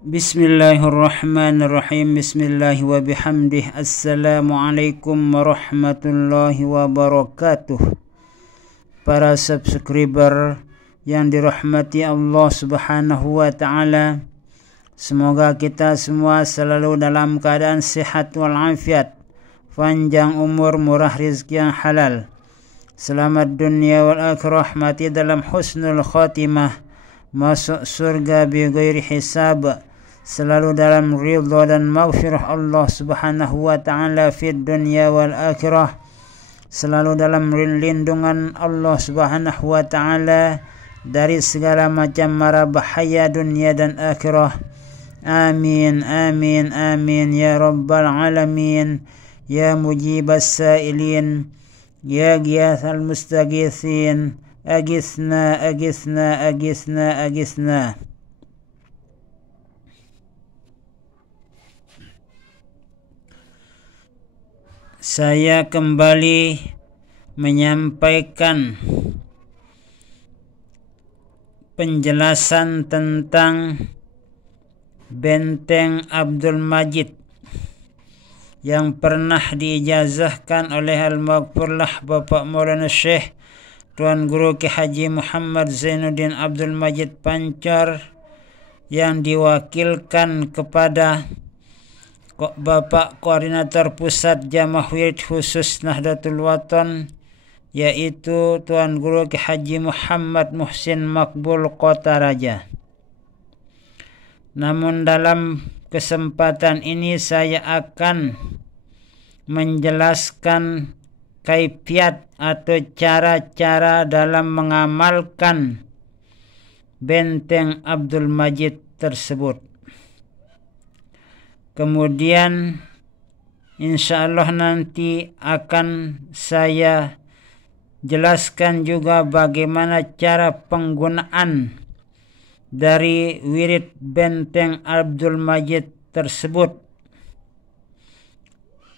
Bismillahirrahmanirrahim. Bismillahi wa bihamdih. Assalamualaikum warahmatullahi wabarakatuh. Para subscriber yang dirahmati Allah subhanahu wa ta'ala, semoga kita semua selalu dalam keadaan sehat walafiat, panjang umur, murah rizki yang halal, selamat dunia wal akhirah, mati dalam husnul khatimah, masuk surga bi ghairi hisab, selalu dalam ridha dan maghfirah Allah subhanahu wa ta'ala fid dunya wal akhirah, selalu dalam lindungan Allah subhanahu wa ta'ala dari segala macam mara bahaya dunia dan akhirah. Amin, amin, amin ya rabbal alamin. Ya mujibas sa'ilin, ya giyathal mustaghithin, agisna, agisna, agisna, agisna. Saya kembali menyampaikan penjelasan tentang Benteng Abdul Majid yang pernah diijazahkan oleh Al-Maghfurlah Bapak Maulana Syekh Tuan Guru Ki Haji Muhammad Zainuddin Abdul Majid Pancar, yang diwakilkan kepada Bapak Koordinator Pusat Jamaah Wirid Khusus Nahdlatul Watan, yaitu Tuan Guru Ki Haji Muhammad Muhsin Makbul Kota Raja. Namun dalam kesempatan ini saya akan menjelaskan kaifiat atau cara-cara dalam mengamalkan Benteng Abdul Majid tersebut. Kemudian insyaallah nanti akan saya jelaskan juga bagaimana cara penggunaan dari wirid Benteng Abdul Majid tersebut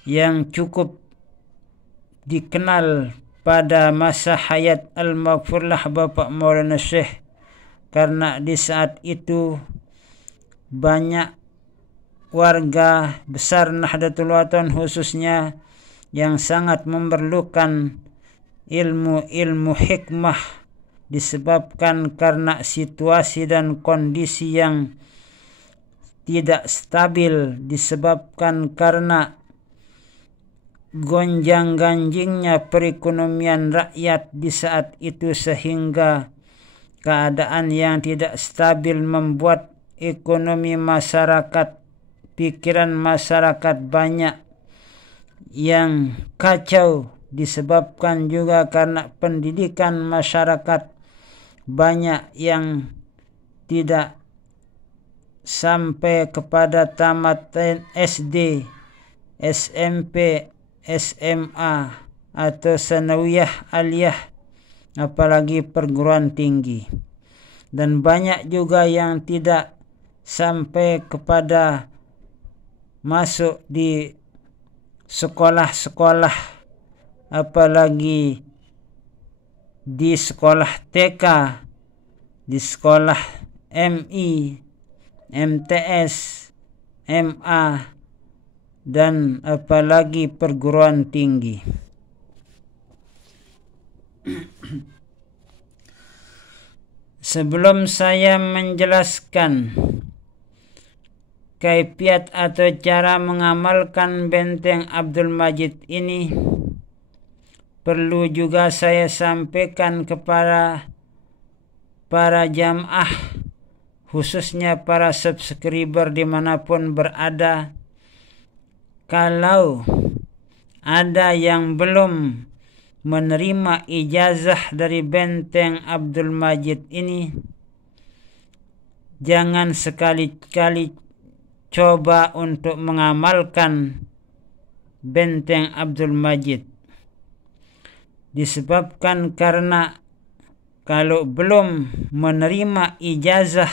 yang cukup dikenal pada masa hayat Al-Maghfurlah Bapak Maulana Syekh, karena di saat itu banyak warga besar Nahdlatul Watan khususnya yang sangat memerlukan ilmu hikmah, disebabkan karena situasi dan kondisi yang tidak stabil, disebabkan karena gonjang-ganjingnya perekonomian rakyat di saat itu, sehingga keadaan yang tidak stabil membuat ekonomi masyarakat, pikiran masyarakat banyak yang kacau, disebabkan juga karena pendidikan masyarakat banyak yang tidak sampai kepada tamat SD, SMP, SMA atau sanawiyah aliyah, apalagi perguruan tinggi, dan banyak juga yang tidak sampai kepada masuk di sekolah-sekolah, apalagi di sekolah TK, di sekolah MI, MTS, MA, dan apalagi perguruan tinggi. Sebelum saya menjelaskan kaifiat atau cara mengamalkan Benteng Abdul Majid ini, perlu juga saya sampaikan kepada para jamaah, khususnya para subscriber dimanapun berada, kalau ada yang belum menerima ijazah dari Benteng Abdul Majid ini, jangan sekali-kali coba untuk mengamalkan Benteng Abdul Majid, disebabkan karena kalau belum menerima ijazah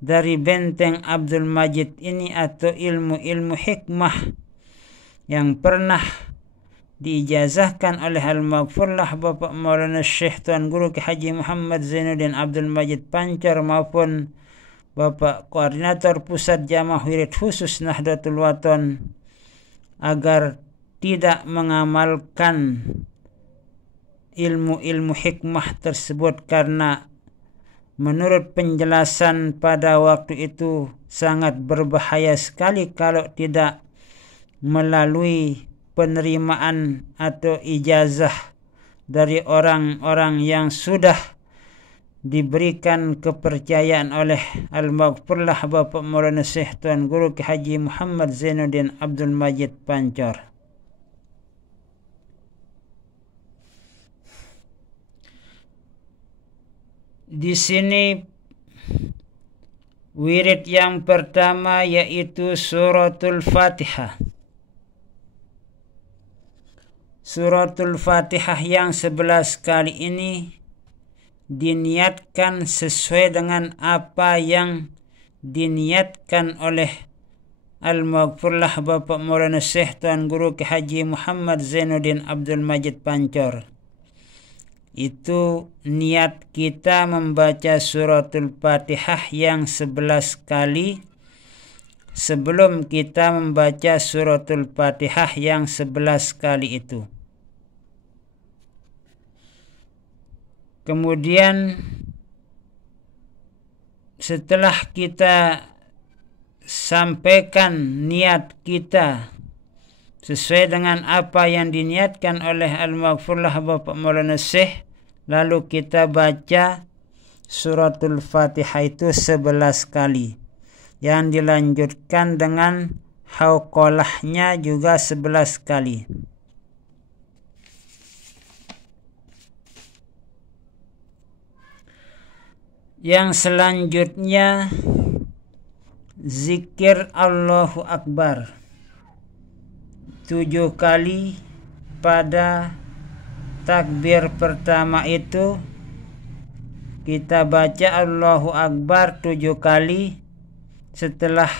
dari Benteng Abdul Majid ini atau ilmu-ilmu hikmah yang pernah diijazahkan oleh Al-Maghfurlah Bapak Maulana Syekh Tuan Guru Ki Haji Muhammad Zainuddin Abdul Majid Pancar maupun Bapak Koordinator Pusat Jamaah Wirid Khusus Nahdlatul Wathon agar tidak mengamalkan ilmu-ilmu hikmah tersebut, karena menurut penjelasan pada waktu itu sangat berbahaya sekali kalau tidak melalui penerimaan atau ijazah dari orang-orang yang sudah diberikan kepercayaan oleh Al-Maghfurlah Bapak Maulana Syekh Tuan Guru Ki Haji Muhammad Zainuddin Abdul Majid Pancor. Di sini wirid yang pertama yaitu suratul Fatihah. Suratul Fatihah yang 11 kali ini diniatkan sesuai dengan apa yang diniatkan oleh Al-Maghfurlah Bapak Maulana Syekh Tuan Guru Ki Haji Muhammad Zainuddin Abdul Majid Pancor. Itu niat kita membaca suratul Fatihah yang 11 kali sebelum kita membaca suratul Fatihah yang 11 kali itu. Kemudian setelah kita sampaikan niat kita sesuai dengan apa yang diniatkan oleh Al-Maghfurlah Bapak Maulana Syekh, lalu kita baca suratul Fatihah itu 11 kali. Yang dilanjutkan dengan hauqalahnya juga 11 kali. Yang selanjutnya zikir Allahu Akbar 7 kali pada takbir pertama itu. Kita baca Allahu Akbar 7 kali. Setelah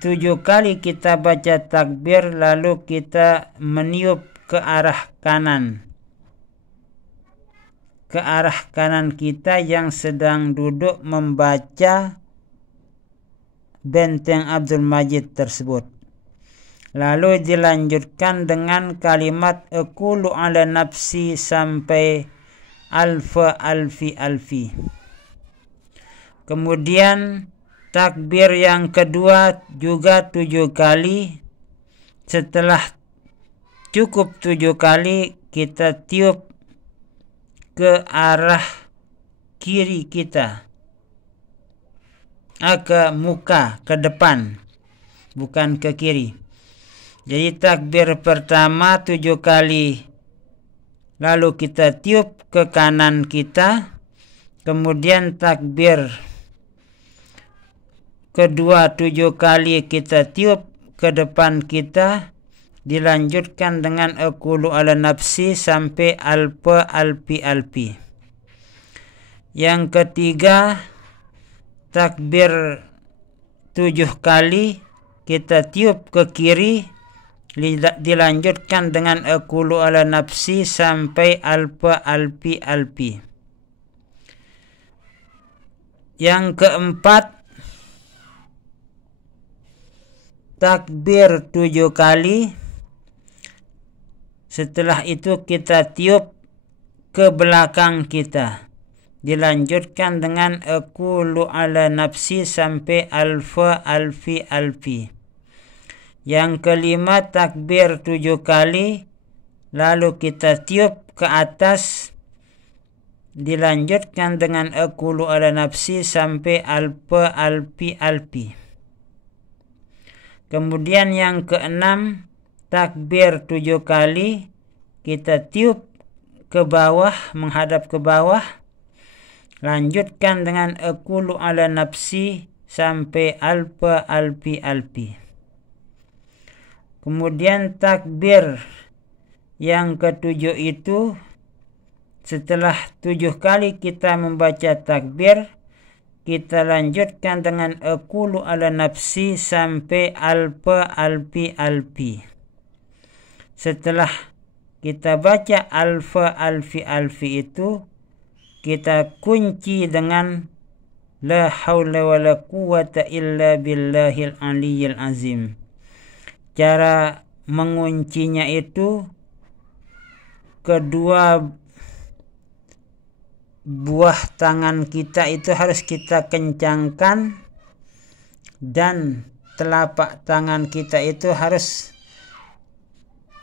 7 kali kita baca takbir, lalu kita meniup ke arah kanan. Ke arah kanan kita yang sedang duduk membaca benteng Abdul Majid tersebut. Lalu dilanjutkan dengan kalimat aqulu ala nafsi sampai alfa alfi alfi. Kemudian takbir yang kedua juga 7 kali. Setelah cukup 7 kali, kita tiup ke arah kiri kita, ke muka, ke depan, bukan ke kiri. Jadi takbir pertama 7 kali, lalu kita tiup ke kanan kita. Kemudian takbir kedua 7 kali kita tiup ke depan kita. Dilanjutkan dengan aqulu ala nafsi sampai alfa alfi alfi. Yang ketiga takbir 7 kali kita tiup ke kiri. Dilanjutkan dengan aqulu ala nafsi sampai alfa alfi alfi. Yang keempat takbir 7 kali. Setelah itu kita tiup ke belakang kita. Dilanjutkan dengan aqulu ala nafsi sampai alfa alfi alfi. Yang kelima takbir 7 kali, lalu kita tiup ke atas. Dilanjutkan dengan aqulu ala nafsi sampai alfa alfi alfi. Kemudian yang keenam takbir 7 kali, kita tiup ke bawah, menghadap ke bawah. Lanjutkan dengan aqulu ala nafsi sampai alfa alfi alfi. Kemudian takbir yang ketujuh itu, setelah 7 kali kita membaca takbir, kita lanjutkan dengan aqulu ala nafsi sampai alfa alfi alfi. Setelah kita baca alfa alfi alfi itu, kita kunci dengan La haula wa la quwata illa billahil aliyyil azim. Cara menguncinya itu kedua buah tangan kita itu harus kita kencangkan dan telapak tangan kita itu harus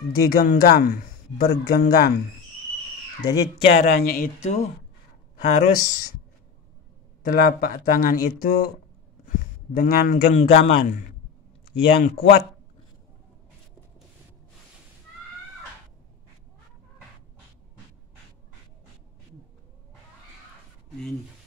digenggam, bergenggam. Jadi caranya itu harus telapak tangan itu dengan genggaman yang kuat. Ini.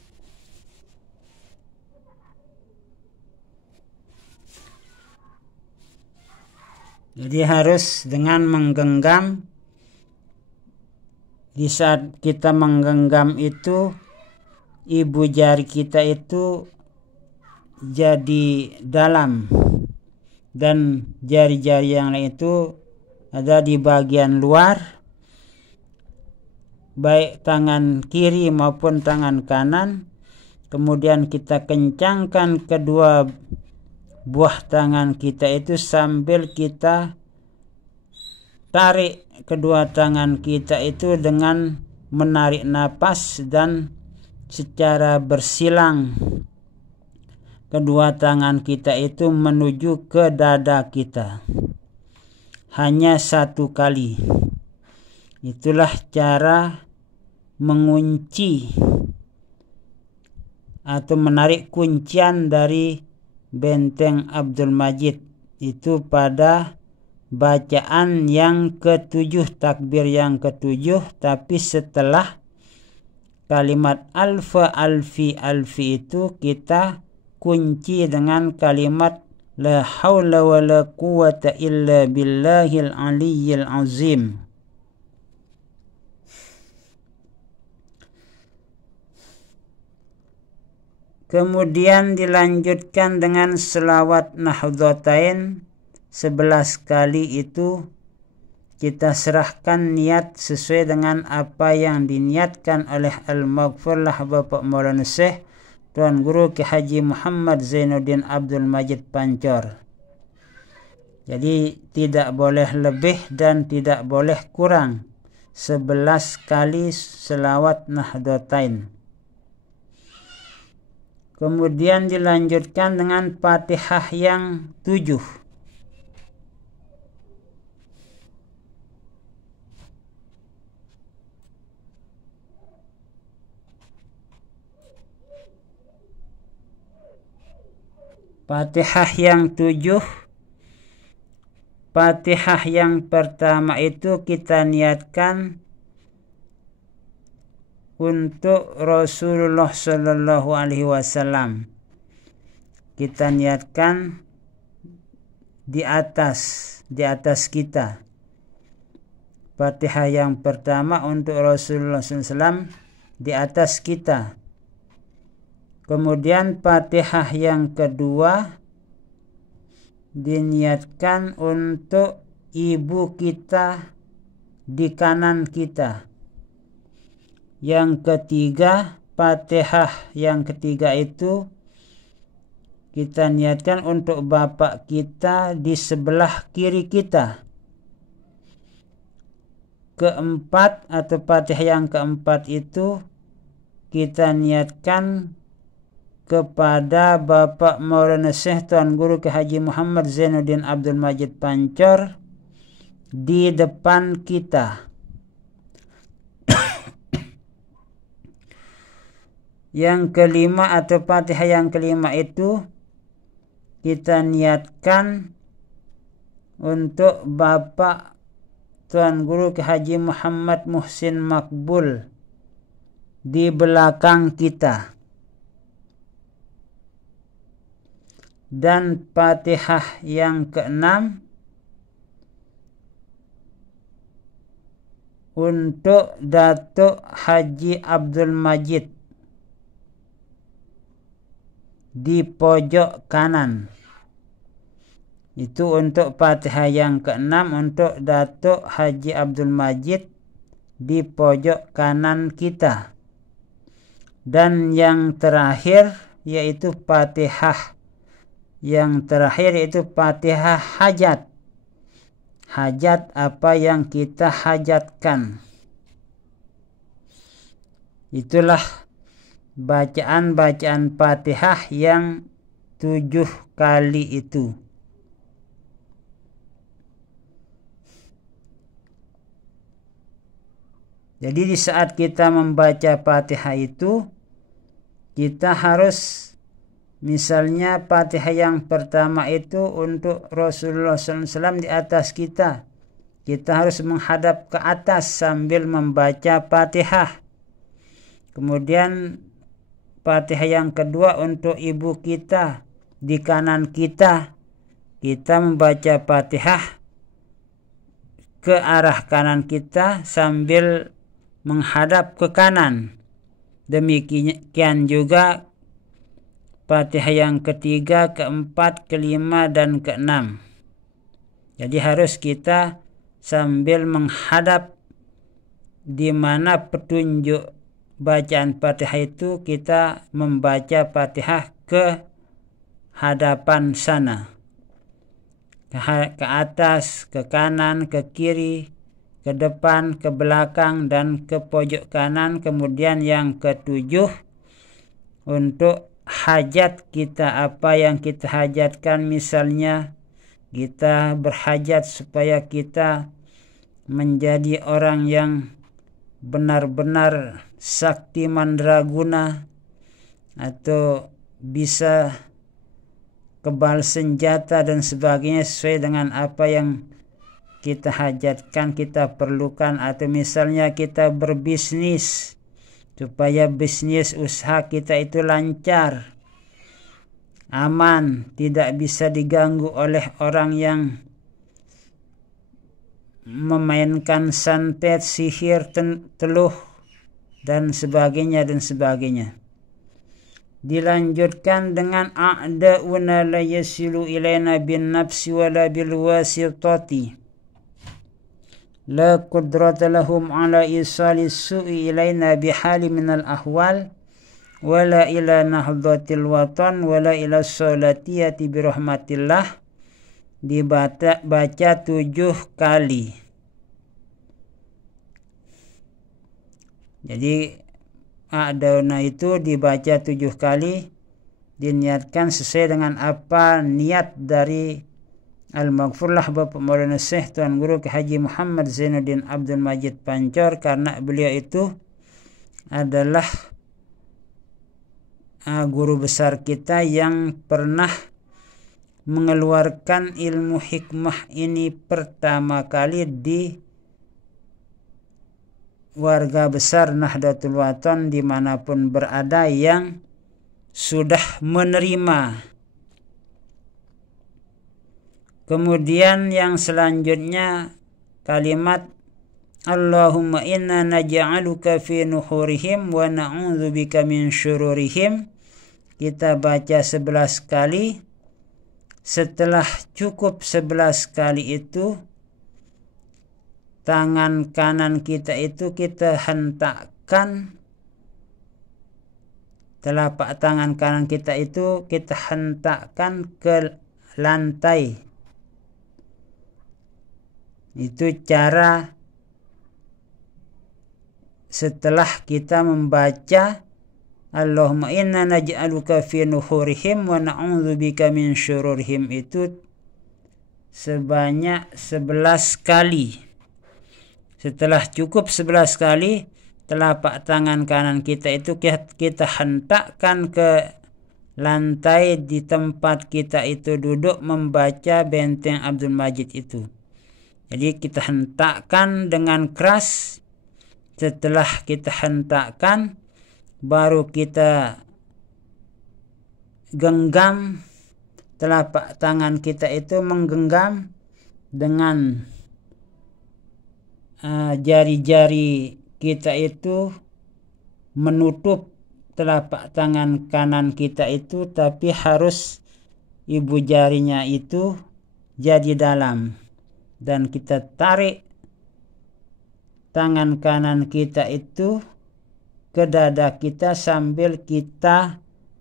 Jadi harus dengan menggenggam. Di saat kita menggenggam itu, ibu jari kita itu jadi dalam dan jari-jari yang lain itu ada di bagian luar, baik tangan kiri maupun tangan kanan. Kemudian kita kencangkan kedua buah tangan kita itu sambil kita tarik kedua tangan kita itu dengan menarik napas dan secara bersilang kedua tangan kita itu menuju ke dada kita. Hanya satu kali. Itulah cara mengunci atau menarik kuncian dari benteng Abdul Majid itu pada bacaan yang ketujuh, takbir yang ketujuh, tapi setelah kalimat alfa alfi alfi itu kita kunci dengan kalimat la haula wa la quwata illa billahil aliyyil azim. Kemudian dilanjutkan dengan selawat nahdlatain 11 kali itu kita serahkan niat sesuai dengan apa yang diniatkan oleh Al-Maghfurlah Bapak Maulana Syekh Tuan Guru Ki Haji Muhammad Zainuddin Abdul Majid Pancor. Jadi tidak boleh lebih dan tidak boleh kurang 11 kali selawat nahdlatain. Kemudian dilanjutkan dengan Fatihah yang 7. Fatihah yang 7. Fatihah yang pertama itu kita niatkan untuk Rasulullah Sallallahu Alaihi Wasallam. Kita niatkan di atas kita. Fatihah yang pertama untuk Rasulullah SAW di atas kita. Kemudian Fatihah yang kedua diniatkan untuk ibu kita di kanan kita. Yang ketiga, Fatihah yang ketiga itu kita niatkan untuk bapak kita di sebelah kiri kita. Keempat atau Fatihah yang keempat itu kita niatkan kepada Bapak Maulana Syekh Tuan Guru Ki Haji Muhammad Zainuddin Abdul Majid Pancor di depan kita. Yang kelima atau Fatihah yang kelima itu kita niatkan untuk Bapak Tuan Guru Ki Haji Muhammad Muhsin Makbul di belakang kita. Dan Fatihah yang keenam untuk Datuk Haji Abdul Majid di pojok kanan. Itu untuk Fatihah yang keenam untuk Datuk Haji Abdul Majid di pojok kanan kita. Dan yang terakhir yaitu Fatihah. Yang terakhir yaitu Fatihah hajat. Hajat apa yang kita hajatkan. Itulah bacaan-bacaan Fatihah yang 7 kali itu. Jadi di saat kita membaca Fatihah itu, kita harus, misalnya Fatihah yang pertama itu untuk Rasulullah SAW di atas kita. Kita harus menghadap ke atas sambil membaca Fatihah. Kemudian Fatihah yang kedua untuk ibu kita di kanan kita. Kita membaca Fatihah ke arah kanan kita sambil menghadap ke kanan. Demikian juga Fatihah yang ketiga, keempat, kelima, dan keenam. Jadi harus kita sambil menghadap di mana petunjuk bacaan Fatihah itu, kita membaca Fatihah ke hadapan sana. Ke atas, ke kanan, ke kiri, ke depan, ke belakang, dan ke pojok kanan. Kemudian yang ketujuh untuk hajat kita, apa yang kita hajatkan. Misalnya kita berhajat supaya kita menjadi orang yang benar-benar sakti mandraguna, atau bisa kebal senjata dan sebagainya, sesuai dengan apa yang kita hajatkan, kita perlukan. Atau misalnya kita berbisnis, supaya bisnis usaha kita itu lancar, aman, tidak bisa diganggu oleh orang yang memainkan santet, sihir, teluh, dan sebagainya dan sebagainya. Dilanjutkan dengan a'da'una la yasilu ilaina bin nafsi wala bil wasitati. La qudrata lahum ala isali su'i ilaina bihali minal ahwal wala ila nahdatil watan wala ila salatiyati birahmatillah. Baca 7 kali. Jadi a'dauna itu dibaca 7 kali, diniatkan sesuai dengan apa niat dari Al-Maghfurlah Bapak Maulana Syekh Tuan Guru Ki Haji Muhammad Zainuddin Abdul Majid Pancor, karena beliau itu adalah guru besar kita yang pernah mengeluarkan ilmu hikmah ini pertama kali di warga besar Nahdlatul Watan dimanapun berada yang sudah menerima. Kemudian yang selanjutnya kalimat Allahumma inna naj'aluka fi nuhurihim wa na'udzubika min syururihim. Kita baca 11 kali. Setelah cukup 11 kali itu, tangan kanan kita itu kita hentakkan, telapak tangan kanan kita itu kita hentakkan ke lantai. Itu cara setelah kita membaca Allahumma inna naj'aluka fi nuhurihim wa na'udzubika min syururihim, itu sebanyak 11 kali. Setelah cukup 11 kali, telapak tangan kanan kita itu kita hentakkan ke lantai di tempat kita itu duduk membaca benteng Abdul Majid itu. Jadi kita hentakkan dengan keras. Setelah kita hentakkan, baru kita genggam, telapak tangan kita itu menggenggam dengan jari-jari kita itu menutup telapak tangan kanan kita itu, tapi harus ibu jarinya itu jadi dalam. Dan kita tarik tangan kanan kita itu ke dada kita sambil kita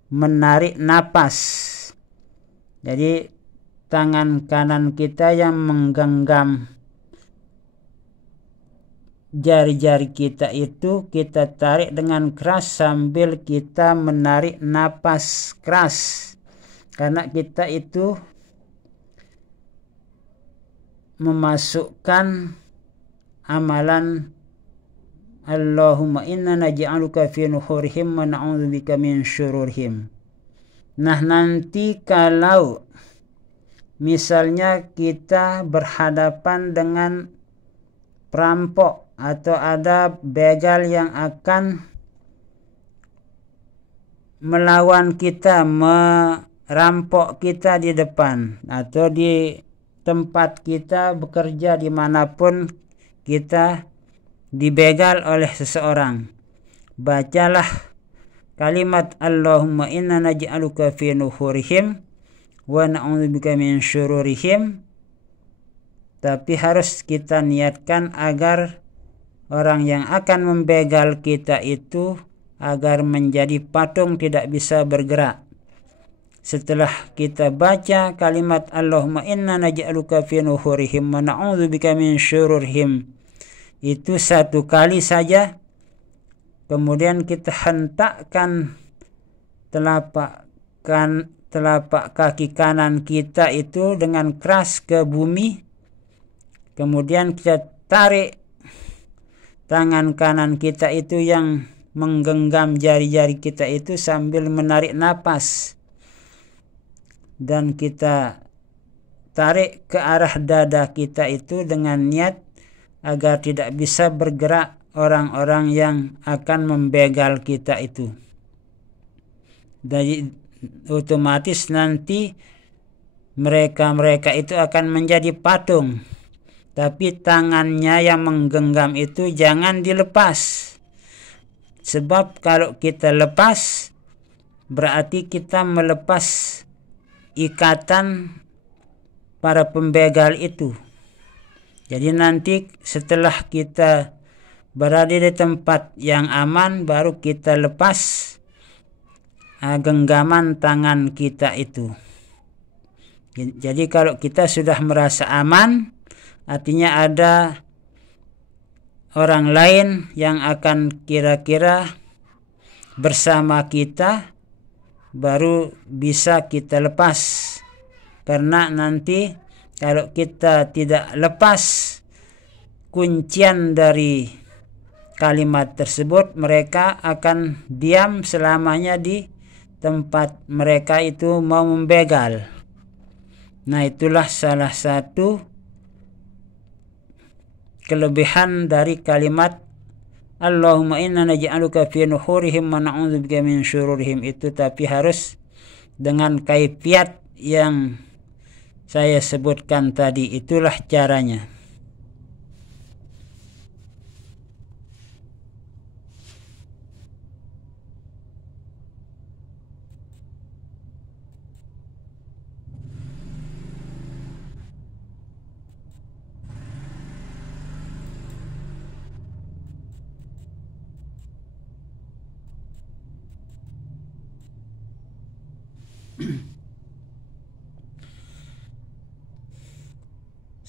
menarik napas. Jadi tangan kanan kita yang menggenggam jari-jari kita itu kita tarik dengan keras sambil kita menarik napas keras, karena kita itu memasukkan amalan Allahumma inna naj'aluka fi nuhurihim wa na'udzubika min syururihim. Nah, nanti kalau misalnya kita berhadapan dengan perampok atau ada begal yang akan melawan kita, merampok kita di depan atau di tempat kita bekerja, dimanapun kita dibegal oleh seseorang, bacalah kalimat Allahumma inna naj'aluka fi nuhurihim wa na'udzubika min syururihim. Tapi harus kita niatkan agar orang yang akan membegal kita itu agar menjadi patung, tidak bisa bergerak. Setelah kita baca kalimat Allahumma inna naj'aluka fi nuhurihim wa na'udzubika min syururihim itu 1 kali saja, kemudian kita hentakkan telapak kaki kanan kita itu dengan keras ke bumi. Kemudian kita tarik tangan kanan kita itu yang menggenggam jari-jari kita itu sambil menarik napas. Dan kita tarik ke arah dada kita itu dengan niat agar tidak bisa bergerak orang-orang yang akan membegal kita itu. Jadi otomatis nanti mereka itu akan menjadi patung. Tapi tangannya yang menggenggam itu jangan dilepas. Sebab kalau kita lepas, berarti kita melepas ikatan para pembegal itu. Jadi nanti setelah kita berada di tempat yang aman, baru kita lepas genggaman tangan kita itu. Jadi kalau kita sudah merasa aman, artinya ada orang lain yang akan kira-kira bersama kita, baru bisa kita lepas. Karena nanti kalau kita tidak lepas kuncian dari kalimat tersebut, mereka akan diam selamanya di tempat mereka itu mau membegal. Nah, itulah salah satu kelebihan dari kalimat Allahumma inna naj'aluka fi nuhurihim wa na'udzubika min syururihim itu, tapi harus dengan kaifiat yang saya sebutkan tadi. Itulah caranya.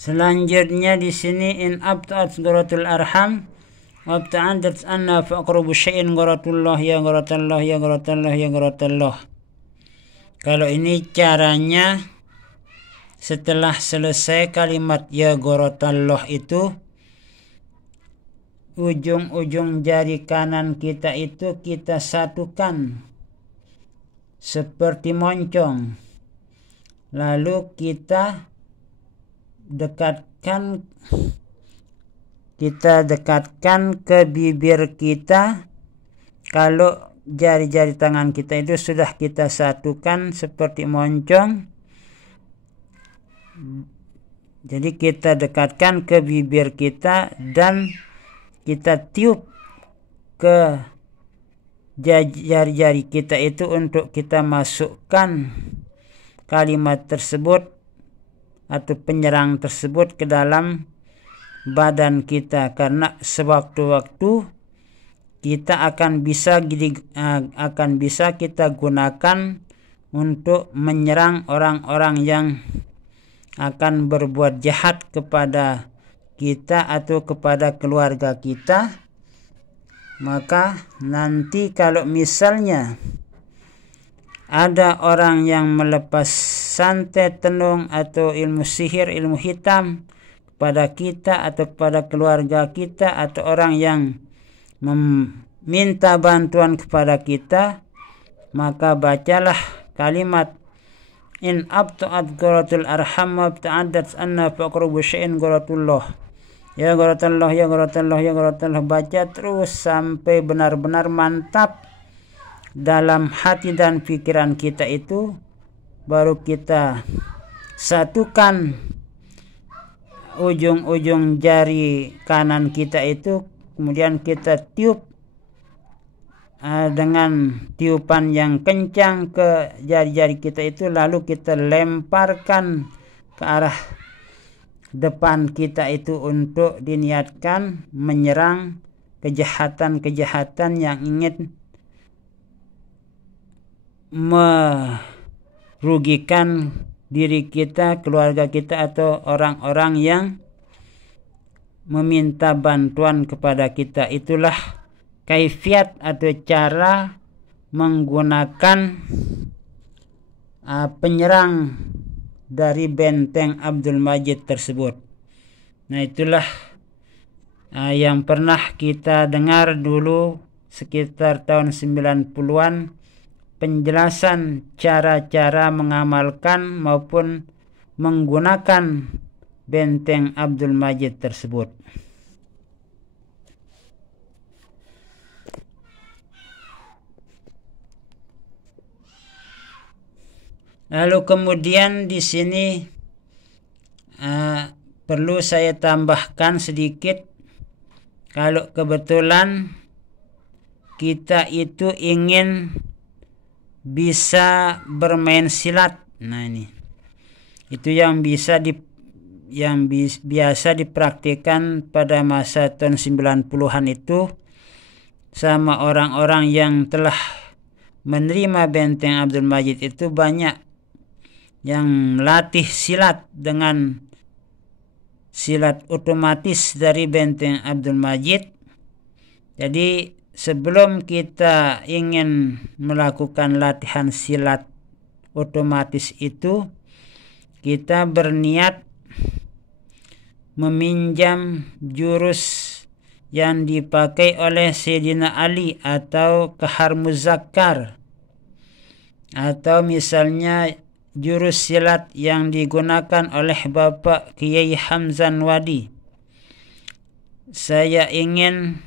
Selanjutnya di sini in abta'at gharatul arham wa abta'adat anna faqrabu syai'in gharatullah ya gharatallah ya gharatallah ya gharatallah. Kalau ini caranya, setelah selesai kalimat ya gharatallah itu, ujung-ujung jari kanan kita itu kita satukan seperti moncong. Lalu kita dekatkan ke bibir kita. Kalau jari-jari tangan kita itu sudah kita satukan seperti moncong, jadi kita dekatkan ke bibir kita dan kita tiup ke jari-jari kita itu untuk kita masukkan kalimat tersebut atau penyerang tersebut ke dalam badan kita. Karena sewaktu-waktu kita akan bisa kita gunakan untuk menyerang orang-orang yang akan berbuat jahat kepada kita atau kepada keluarga kita. Maka nanti kalau misalnya ada orang yang melepas santet tenung atau ilmu sihir, ilmu hitam kepada kita atau kepada keluarga kita, atau orang yang meminta bantuan kepada kita, maka bacalah kalimat in abta'at gharatul arham wa ta'addat anna faqrubu syai'in gharatullah. Ya gharatullah, ya gharatullah, ya gharatullah. Baca terus sampai benar-benar mantap dalam hati dan pikiran kita itu, baru kita satukan ujung-ujung jari kanan kita itu, kemudian kita tiup dengan tiupan yang kencang ke jari-jari kita itu, lalu kita lemparkan ke arah depan kita itu untuk diniatkan menyerang kejahatan-kejahatan yang ingin merugikan diri kita, keluarga kita, atau orang-orang yang meminta bantuan kepada kita. Itulah kaifiat atau cara menggunakan penyerang dari benteng Abdul Majid tersebut. Nah, itulah yang pernah kita dengar dulu sekitar tahun 90-an, penjelasan cara-cara mengamalkan maupun menggunakan benteng Abdul Majid tersebut. Lalu kemudian di sini perlu saya tambahkan sedikit, kalau kebetulan kita itu ingin bisa bermain silat. Nah, ini itu yang biasa dipraktikkan pada masa tahun 90-an itu sama orang-orang yang telah menerima benteng Abdul Majid itu. Banyak yang melatih silat dengan silat otomatis dari benteng Abdul Majid. Jadi sebelum kita ingin melakukan latihan silat otomatis itu, kita berniat meminjam jurus yang dipakai oleh Sayyidina Ali atau Kahar Muzakkar, atau misalnya jurus silat yang digunakan oleh Bapak Kiai Hamzan Wadi. Saya ingin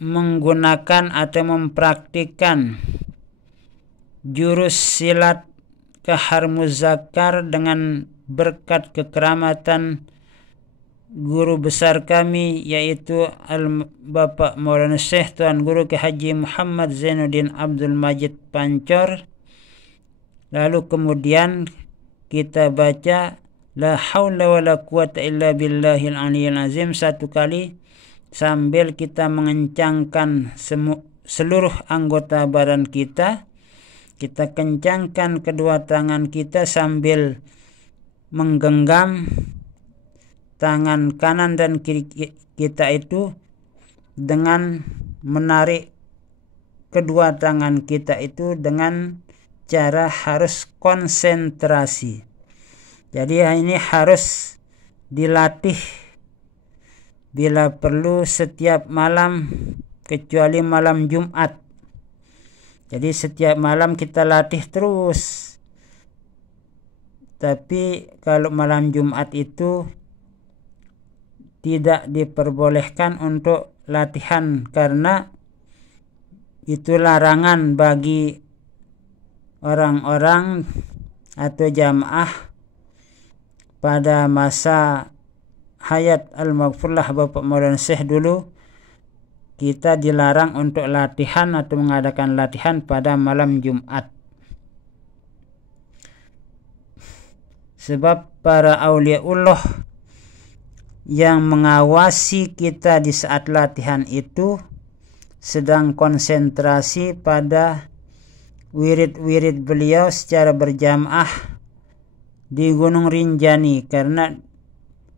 menggunakan atau mempraktikkan jurus silat Kahar Muzakkar dengan berkat kekeramatan guru besar kami, yaitu Bapak Maulana Syekh Tuan Guru Ki Haji Muhammad Zainuddin Abdul Majid Pancor. Lalu kemudian kita baca la haula wala quwata illa billahil aliyil azim satu kali, sambil kita mengencangkan seluruh anggota badan kita. Kita kencangkan kedua tangan kita sambil menggenggam tangan kanan dan kiri kita itu dengan menarik kedua tangan kita itu dengan cara harus konsentrasi. Jadi ini harus dilatih bila perlu setiap malam, kecuali malam Jumat. Jadi setiap malam kita latih terus. Tapi kalau malam Jumat itu tidak diperbolehkan untuk latihan, karena itu larangan bagi orang-orang atau jamaah pada masa hayat Al-Maghfurlah Bapak Maulana Syekh dulu. Kita dilarang untuk latihan atau mengadakan latihan pada malam Jumat. Sebab para auliaullah yang mengawasi kita di saat latihan itu sedang konsentrasi pada wirid-wirid beliau secara berjamaah di Gunung Rinjani, karena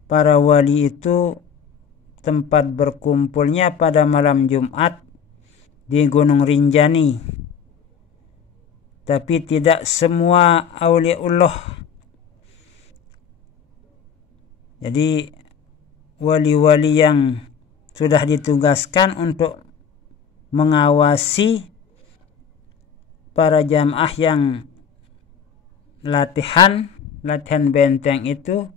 para wali itu tempat berkumpulnya pada malam Jumat di Gunung Rinjani. Tapi tidak semua auliaullah. Jadi wali-wali yang sudah ditugaskan untuk mengawasi para jamaah yang latihan benteng itu,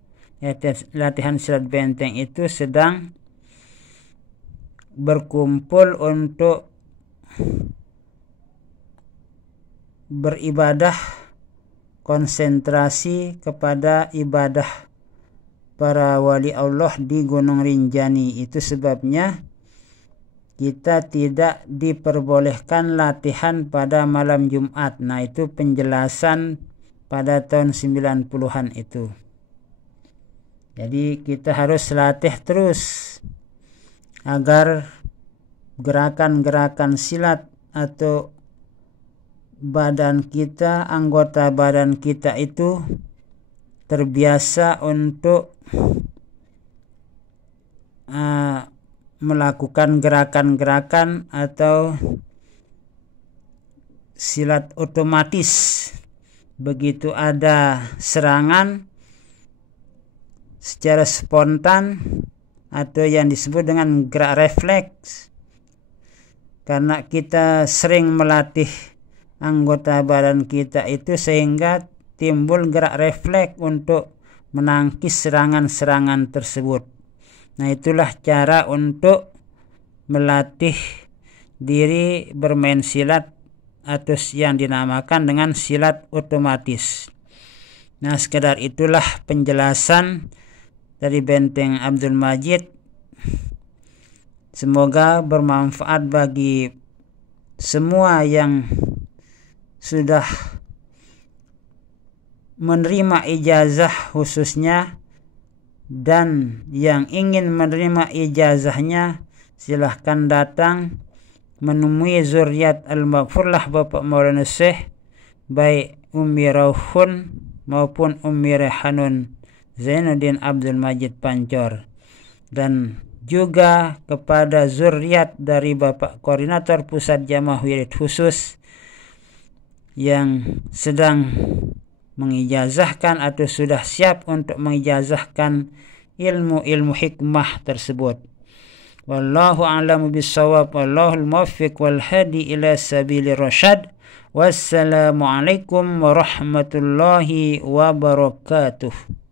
latihan silat benteng itu sedang berkumpul untuk beribadah, konsentrasi kepada ibadah para wali Allah di Gunung Rinjani. Itu sebabnya kita tidak diperbolehkan latihan pada malam Jumat. Nah, itu penjelasan pada tahun 90-an itu. Jadi kita harus latih terus agar gerakan-gerakan silat atau badan kita, anggota badan kita itu terbiasa untuk melakukan gerakan-gerakan atau silat otomatis. Begitu ada serangan secara spontan atau yang disebut dengan gerak refleks, karena kita sering melatih anggota badan kita itu sehingga timbul gerak refleks untuk menangkis serangan-serangan tersebut. Nah, itulah cara untuk melatih diri bermain silat atau yang dinamakan dengan silat otomatis. Nah, sekedar itulah penjelasan dari Benteng Abdul Majid. Semoga bermanfaat bagi semua yang sudah menerima ijazah khususnya, dan yang ingin menerima ijazahnya silahkan datang menemui Zuriat Al-Maghfurlah Bapak Maulana Syekh, baik Ummi Rauhun maupun Ummi Rehanun Zainuddin Abdul Majid Pancor, dan juga kepada Zuriat dari Bapak Koordinator Pusat Jamaah Wirid Khusus yang sedang mengijazahkan atau sudah siap untuk mengijazahkan ilmu-ilmu hikmah tersebut. Wallahu a'lamu bissawab, wallahul muwaffiq wal hadi ila sabilir rasyad. Wassalamualaikum warahmatullahi wabarakatuh.